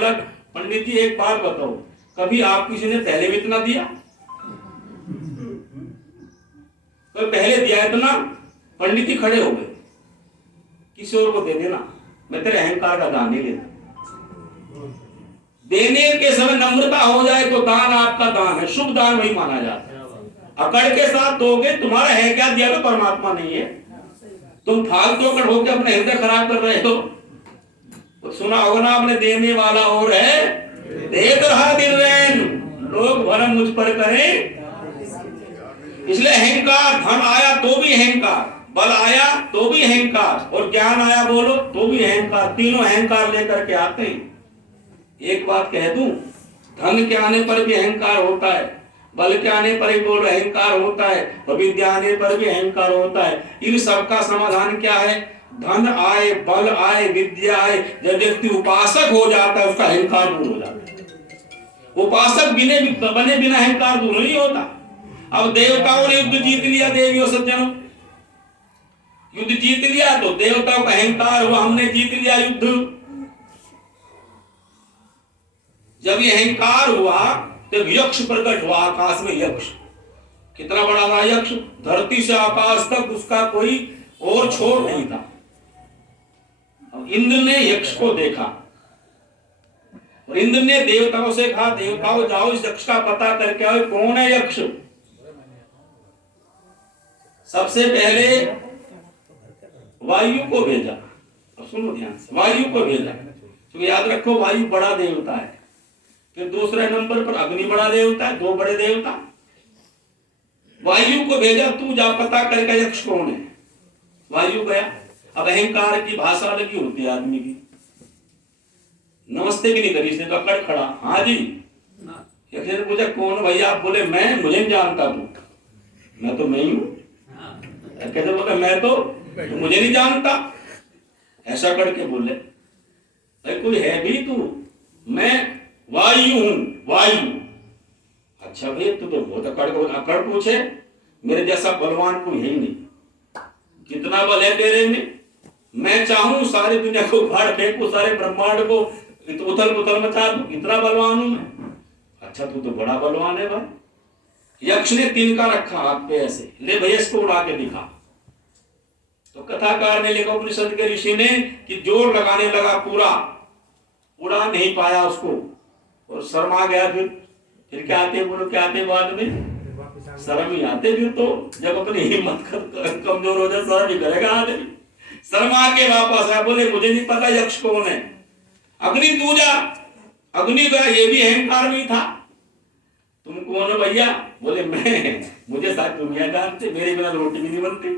बोला पंडित जी एक बात बताओ, कभी आप किसी ने पहले भी इतना दिया? कभी पहले दिया इतना? पंडित जी खड़े हो गए, किसी और को दे देना, मैं तेरे अहंकार का दान नहीं लेता। देने के समय नम्रता हो जाए तो दान आपका दान है, शुभ दान वही माना जाता है। अकड़ के साथ दोगे, तुम्हारा है क्या दिया तो परमात्मा नहीं है, तुम फालतू अकड़ होकर अपने हृदय खराब कर रहे हो। तो सुना होगा ना आपने, देने वाला और है, देख रहा दिल रैन, लोग भरम मुझ पर करें। इसलिए अहंकार, धन आया तो भी अहंकार, बल आया तो भी अहंकार, और ज्ञान आया बोलो तो भी अहंकार, तीनों अहंकार लेकर के आते हैं। एक बात कह दूं, धन के आने पर भी अहंकार होता है, बल के आने पर भी बोलो अहंकार होता है, और विद्या आने पर भी अहंकार होता है। इन सबका समाधान क्या है? धन आए, बल आए, विद्या आए, जब व्यक्ति उपासक हो जाता है उसका अहंकार दूर हो जाता है। उपासक बने बिना अहंकार दूर नहीं होता। अब देवताओं ने युद्ध जीत लिया, देवियों सज्जनों, युद्ध जीत लिया तो देवताओं का अहंकार हुआ हमने जीत लिया युद्ध। जब ये अहंकार हुआ तब यक्ष प्रकट हुआ, आकाश में यक्ष। कितना बड़ा था यक्ष? धरती से आकाश तक उसका कोई और छोर नहीं था। अब इंद्र ने यक्ष को देखा और इंद्र ने देवताओं से कहा, देवताओं जाओ इस यक्ष का पता करके आओ, कौन है यक्ष। सबसे पहले वायु को भेजा, अब सुनो ध्यान से, वायु को भेजा, तो याद रखो वायु बड़ा देवता है। फिर दूसरे नंबर पर अग्नि बड़ा देवता है, दो बड़े देवता। वायु को भेजा, तू जा पता करके यक्ष कौन है। वायु गया। अब अहंकार की भाषा लगी होती है आदमी की, नमस्ते भी नहीं करी इसने, तो अकड़ खड़ा, हाँ जी। यक्ष ने पूछा कौन भैया? आप बोले मैं, मुझे नहीं जानता तू। मैं तो मैं ही हूं। कैसे बोला? मैं तो मुझे नहीं जानता, ऐसा करके बोले। कोई है भी तू? मैं वायु हूं, वायु। अच्छा भैया तू तो बहुत अकड़ पूछे, मेरे जैसा बलवान कोई है ही नहीं। कितना बल है तेरे में? मैं चाहूं सारी दुनिया को उखाड़ फेंकूं, सारे ब्रह्मांड को उथल पुथल मचा दूं, इतना बलवान हूं मैं। अच्छा तू तो बड़ा बलवान है भाई। यक्ष ने तिनका रखा हाथ पे ऐसे, ले भैया इसको उड़ा के दिखा। तो कथाकार ने लिखा, उपनिषद के ऋषि ने, कि जोर लगाने लगा पूरा, उड़ा नहीं पाया उसको और शर्मा गया। फिर क्या आते बोलो, क्या आते बाद में? शर्म ही आते। फिर तो जब अपनी हिम्मत कमजोर हो जाए शर्म ही करेगा आदमी। शर्मा के वापस आया, बोले मुझे नहीं पता यक्ष कौन है। अग्नि तू जा। अग्नि गया, ये भी अहंकार में था। तुम कौन हो भैया? बोले मैं, मुझे सारी दुनिया जानते, मेरे बिना रोटी भी नहीं बनती,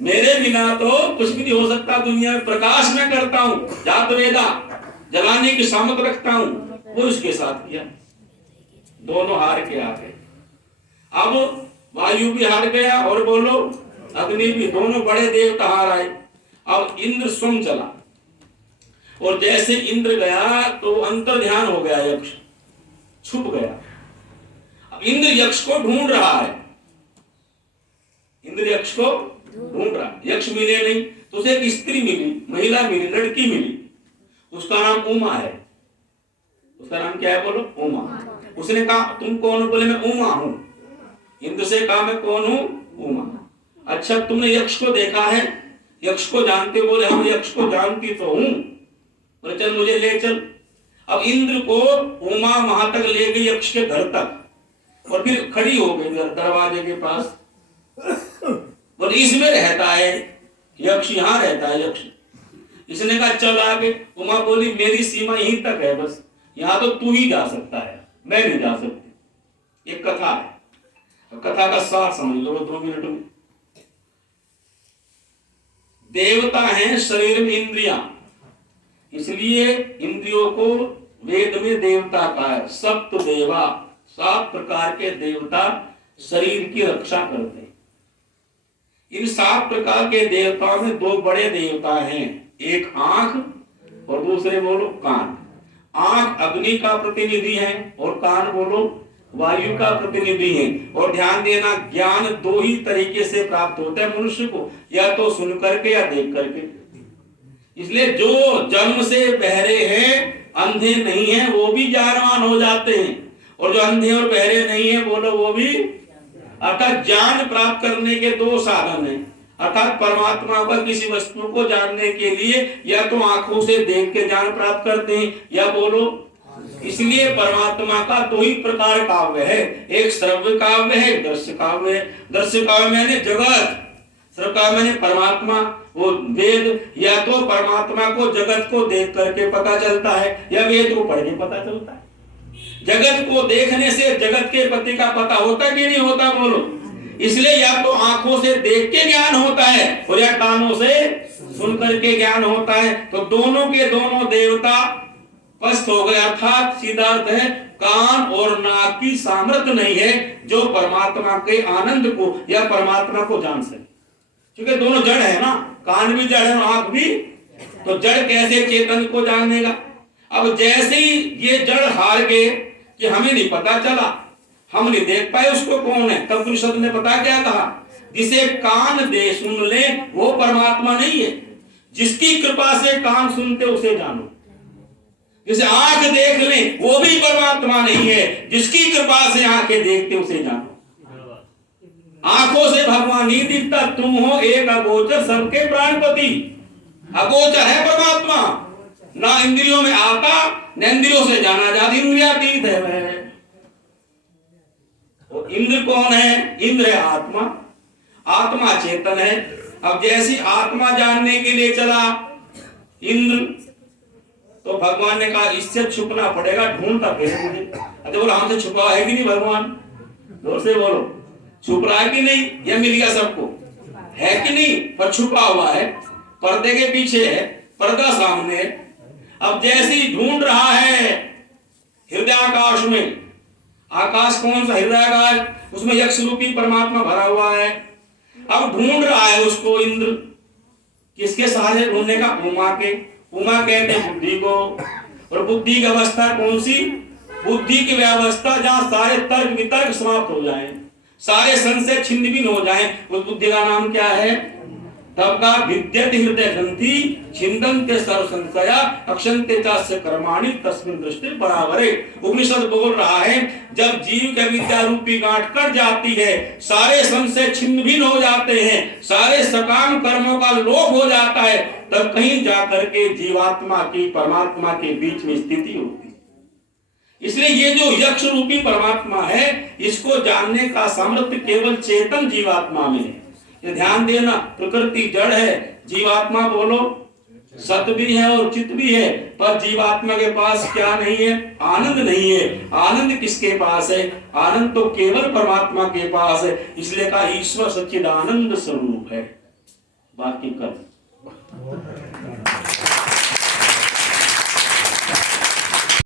मेरे बिना तो कुछ भी नहीं हो सकता दुनिया में। प्रकाश मैं करता हूं, जात वेदा जलाने की सामर्थ रखता हूं। वो उसके साथ किया, दोनों हार के आ गए। अब वायु भी हार गया और बोलो अग्नि भी, दोनों बड़े देवता हार आए। अब इंद्र स्वयं चला, और जैसे इंद्र गया तो अंतर ध्यान हो गया, यक्ष छुप गया। अब इंद्र यक्ष को ढूंढ रहा है, इंद्र यक्ष को ढूंढ रहा। यक्ष मिले नहीं तो उसे एक स्त्री मिली, महिला मिली, लड़की मिली, उसका नाम उमा है। उसका नाम क्या है बोलो? उमा। उसने कहा तुम कौन हो? बोले मैं उमा हूं। इंद्र से कहा मैं कौन हूं? उमा। अच्छा तुमने यक्ष को देखा है? यक्ष को जानते? बोले हम यक्ष को जानती तो हूं। बोले चल मुझे ले चल। अब इंद्र को उमा वहां तक ले गई, यक्ष के घर तक, और फिर खड़ी हो गई दरवाजे के पास। बोले इसमें रहता है यक्ष, यहां रहता है यक्ष। इसने कहा चल आगे। उमा बोली मेरी सीमा यहीं तक है, बस यहां तो तू ही जा सकता है, मैं नहीं जा सकती। एक कथा है, कथा का सार समझ लो 2 मिनट में। देवता हैं शरीर में इंद्रियां, इसलिए इंद्रियों को वेद में देवता कहा है। सप्त देवा, 7 प्रकार के देवता शरीर की रक्षा करते हैं। इन 7 प्रकार के देवताओं में 2 बड़े देवता हैं, एक आंख और दूसरे बोलो कान। आंख अग्नि का प्रतिनिधि है और कान बोलो वायु का प्रतिनिधि है। और ध्यान देना, ज्ञान 2 ही तरीके से प्राप्त होता है मनुष्य को, या तो सुन करके या देख करके। इसलिए जो जन्म से बहरे हैं अंधे नहीं है वो भी ज्ञानवान हो जाते हैं, और जो अंधे और बहरे नहीं है बोलो वो भी। अर्थात ज्ञान प्राप्त करने के दो साधन हैं। अर्थात परमात्मा पर किसी वस्तु को जानने के लिए या तो आंखों से देख के ज्ञान प्राप्त करते हैं या बोलो। इसलिए परमात्मा का दो ही प्रकार काव्य है, एक श्रव्य काव्य है, एक दृश्य काव्य है। दृश्य काव्य मैंने जगत, श्रव्य काव्य मैंने परमात्मा, वो वेद या तो परमात्मा को जगत को देख करके पता चलता है या वेद को पढ़ के पता चलता है। जगत को देखने से जगत के पति का पता होता कि नहीं होता बोलो। इसलिए या तो आंखों से देख के ज्ञान होता है और या कानों से सुन करके ज्ञान होता है। तो दोनों के दोनों देवता पस्त हो गए। अर्थात सीधा अर्थ है कान और नाक की सामर्थ्य नहीं है जो परमात्मा के आनंद को या परमात्मा को जान सके, क्योंकि दोनों जड़ है ना, कान भी जड़ है और आंख भी। तो जड़ कैसे चेतन को जानेगा। अब जैसे ही ये जड़ हार गए कि हमें नहीं पता चला, हम नहीं देख पाए उसको कौन है, तब उपनिषद ने पता क्या कहा, जिसे कान दे सुन ले वो परमात्मा नहीं है, जिसकी कृपा से कान सुनते उसे जानो। जिसे आंख देख ले वो भी परमात्मा नहीं है, जिसकी कृपा से आंखें देखते उसे जानो। आंखों से भगवान नहीं दिखता, तुम हो एक अगोचर सबके प्राणपति। अगोचर है परमात्मा, ना इंद्रियों में आता न इंद्रियों से जाना जाता, इंद्रियातीत है वह। तो इंद्र कौन है, इंद्र है आत्मा, आत्मा चेतन है। अब जैसी आत्मा जानने के लिए चला इंद्र, तो भगवान ने कहा इससे छुपना पड़ेगा, ढूंढता फिर मुझे। अच्छा बोलो हमसे छुपा है कि नहीं भगवान, जोर से बोलो, छुप रहा है कि नहीं, यह मिल गया सबको है कि नहीं, पर छुपा हुआ है, पर्दे के पीछे है, पर्दा सामने है। अब जैसे ही ढूंढ रहा है हृदयाकाश में, आकाश कौन सा, हृदयाकाश, उसमें यक्ष रूपी परमात्मा भरा हुआ है। अब ढूंढ रहा है उसको इंद्र, किसके सहारे ढूंढने का, उमा के। उमा कहते हैं बुद्धि को, और बुद्धि की अवस्था कौन सी, बुद्धि की व्यवस्था जहां सारे तर्क वितर्क समाप्त हो जाएं, सारे संशय छिन्न भिन्न हो जाएं, उस बुद्धि का नाम क्या है, तब का विद्यते हृदय ग्रंथि छिन्दन्ते सर्व संशया अक्षन्ते चास्य कर्माणि तस्मिन् दृष्टि परावरे। उपनिषद बोल रहा है जब जीव के विद्या रूपी गांठ कट जाती है, सारे संशय छिन्न भिन्न हो जाते हैं, सारे सकाम कर्मों का लोप हो जाता है, तब कहीं जाकर के जीवात्मा की परमात्मा के बीच में स्थिति होती है। इसलिए ये जो यक्ष रूपी परमात्मा है, इसको जानने का सामर्थ्य केवल चेतन जीवात्मा में है। ये ध्यान देना, प्रकृति जड़ है, जीवात्मा बोलो सत भी है और चित भी है, पर जीवात्मा के पास क्या नहीं है, आनंद नहीं है। आनंद किसके पास है, आनंद तो केवल परमात्मा के पास है। इसलिए कहा ईश्वर सच्चिदानंद स्वरूप है। बाकी कर